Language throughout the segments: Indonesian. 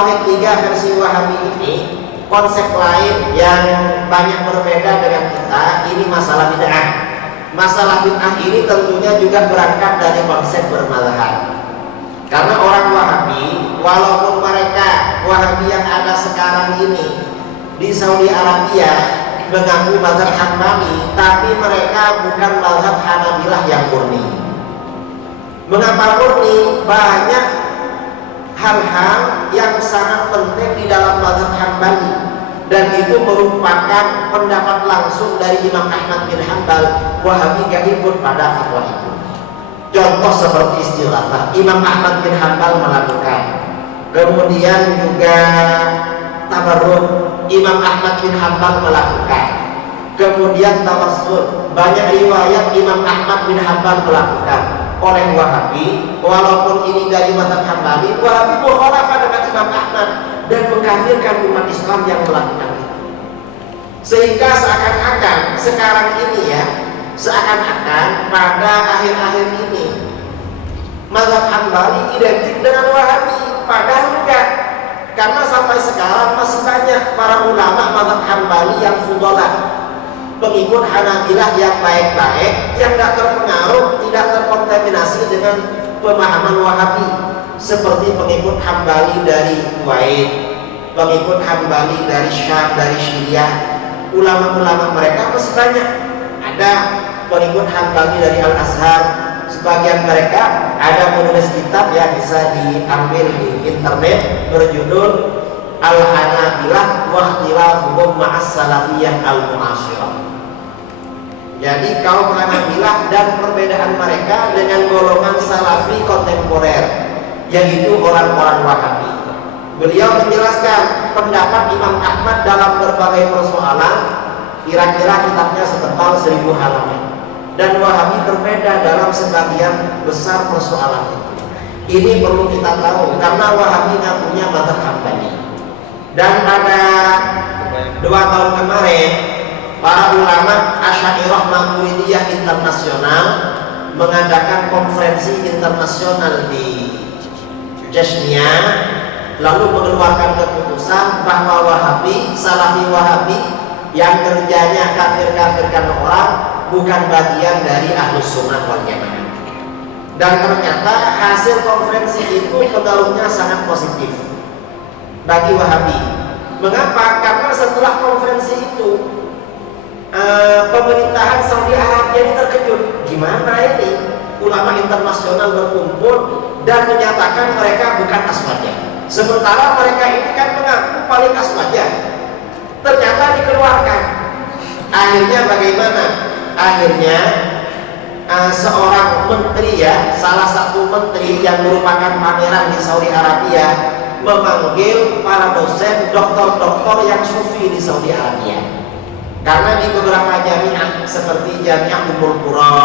tauhid 3 versi Wahabi ini konsep lain yang banyak berbeda dengan kita. Ini masalah bid'ah. Masalah bid'ah ini tentunya juga berangkat dari konsep bermadzhab. Karena orang Wahabi, walaupun mereka Wahabi yang ada sekarang ini di Saudi Arabia mengaku mazhab Hambali, tapi mereka bukan mazhab Hanabilah yang murni. Mengapa murni? Banyak hal-hal yang sangat penting di dalam mazhab Hambali, dan itu merupakan pendapat langsung dari Imam Ahmad bin Hanbal. Wahabi gak ikut pada fatwa itu. Contoh seperti istighatsah, Imam Ahmad bin Hanbal melakukan. Kemudian juga tabarruk, Imam Ahmad bin Hanbal melakukan. Kemudian tawassul, banyak riwayat Imam Ahmad bin Hanbal melakukan. Oleh Wahabi, walaupun ini dari mazhab Hambali, Wahabi mukhalafah dengan Imam Ahmad dan mengkafirkan umat Islam yang melakukan itu. Sehingga seakan-akan sekarang ini ya, seakan-akan pada akhir-akhir ini mazhab Hambali identik dengan Wahabi, padahal enggak. Karena sampai sekarang masih banyak para ulama mazhab Hambali yang fudalah, pengikut Hanabilah yang baik-baik, yang tidak terpengaruh, tidak terkontaminasi dengan pemahaman Wahabi, seperti pengikut Hambali dari Kuwait, pengikut Hambali dari Syam, dari Syria. Ulama-ulama mereka masih banyak. Ada pengikut Hambali dari Al-Azhar, sebagian mereka ada menulis kitab yang bisa diambil di internet berjudul Al-Hanabilah wa ikhtilafuhum ma'as salafiyah al-mu'asyirah. Jadi kaum Hanabilah dan perbedaan mereka dengan golongan salafi kontemporer, yaitu orang-orang Wahabi. Beliau menjelaskan pendapat Imam Ahmad dalam berbagai persoalan, kira-kira kitabnya setebal 1000 halaman. Dan Wahabi berbeda dalam sebagian besar persoalan itu. Ini perlu kita tahu karena Wahabi nggak punya mazhab Hambali. Dan pada 2 tahun kemarin, para ulama Asy'ariyah Maturidiyah internasional mengadakan konferensi internasional di Chechnya, lalu mengeluarkan keputusan bahwa Wahabi, Salafi Wahabi yang kerjanya kafir-kafirkan orang bukan bagian dari Ahlus Sunnah wal Jamaah. Dan ternyata hasil konferensi itu pengaruhnya sangat positif bagi Wahabi. Mengapa? Karena setelah konferensi itu pemerintahan Saudi Arabia ini terkejut. Gimana ini? Ulama internasional berkumpul dan menyatakan mereka bukan aswadiyah. Sementara mereka ini kan mengaku paling aswadiyah. Ternyata dikeluarkan. Akhirnya bagaimana? Akhirnya seorang menteri ya, salah satu menteri yang merupakan pangeran di Saudi Arabia memanggil para dosen, doktor-doktor yang sufi di Saudi Arabia. Karena di beberapa jamiah seperti Jamiah Ummul Qura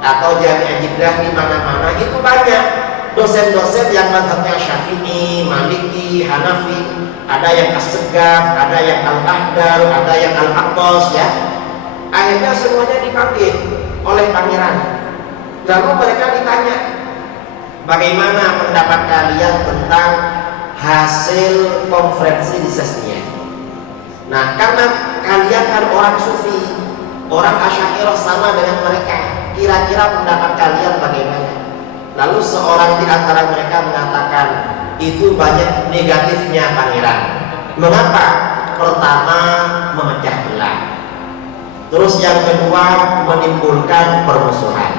atau Jamiah Jeddah di mana-mana itu banyak dosen-dosen yang mazhabnya Syafi'i, Maliki, Hanafi, ada yang As-Segaf, ada yang Al-Ahdar, ada yang Al-Aqdas ya. Akhirnya semuanya dipanggil oleh pangeran. Lalu mereka ditanya, bagaimana pendapat kalian tentang hasil konferensi di Chechnya? Nah, karena kalian kan orang sufi, orang Asy'ariyah sama dengan mereka, kira-kira pendapat kalian bagaimana? Lalu seorang di antara mereka mengatakan, itu banyak negatifnya pangeran. Mengapa? Pertama, memecah belah. Terus yang kedua, menimbulkan permusuhan.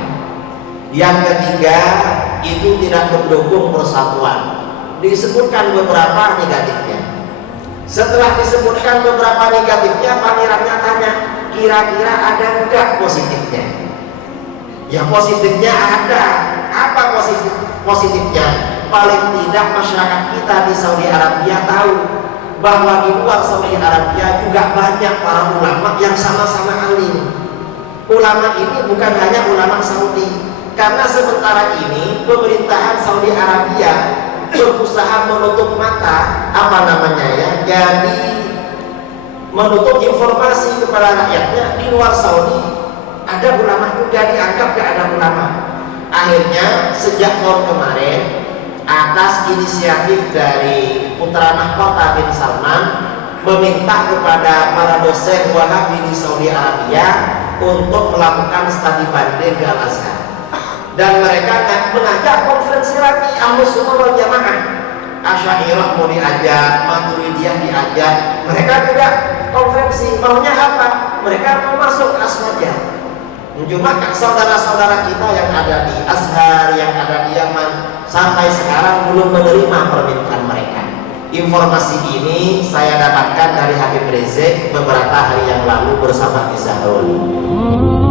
Yang ketiga, itu tidak mendukung persatuan. Disebutkan beberapa negatifnya. Setelah disebutkan beberapa negatifnya, pangerannya tanya, kira-kira ada enggak positifnya? Ya positifnya ada. Apa positifnya? Paling tidak masyarakat kita di Saudi Arabia tahu bahwa di luar Saudi Arabia juga banyak para ulama yang sama-sama alim. Ulama ini bukan hanya ulama Saudi, karena sementara ini pemerintahan Saudi Arabia berusaha menutup mata, jadi menutup informasi kepada rakyatnya. Di luar Saudi ada ulama juga, dianggap gak ada ulama. Akhirnya sejak tahun kemarin, atas inisiatif dari putra mahkota bin Salman, meminta kepada para dosen Wahabi di Saudi Arabia untuk melakukan studi banding di Al-Azhar. Dan mereka mengajak konferensi lagi Ahlus Sunnah wal Jamaah. Asy'ariyah mau diajak, Maturidiyah diajak, mereka juga konferensi. Maunya apa? Mereka mau masuk ke Aswaja. Cuma saudara-saudara kita yang ada di Azhar, yang ada di Yaman, sampai sekarang belum menerima permintaan mereka. Informasi ini saya dapatkan dari Habib Rizik beberapa hari yang lalu bersama Izharul.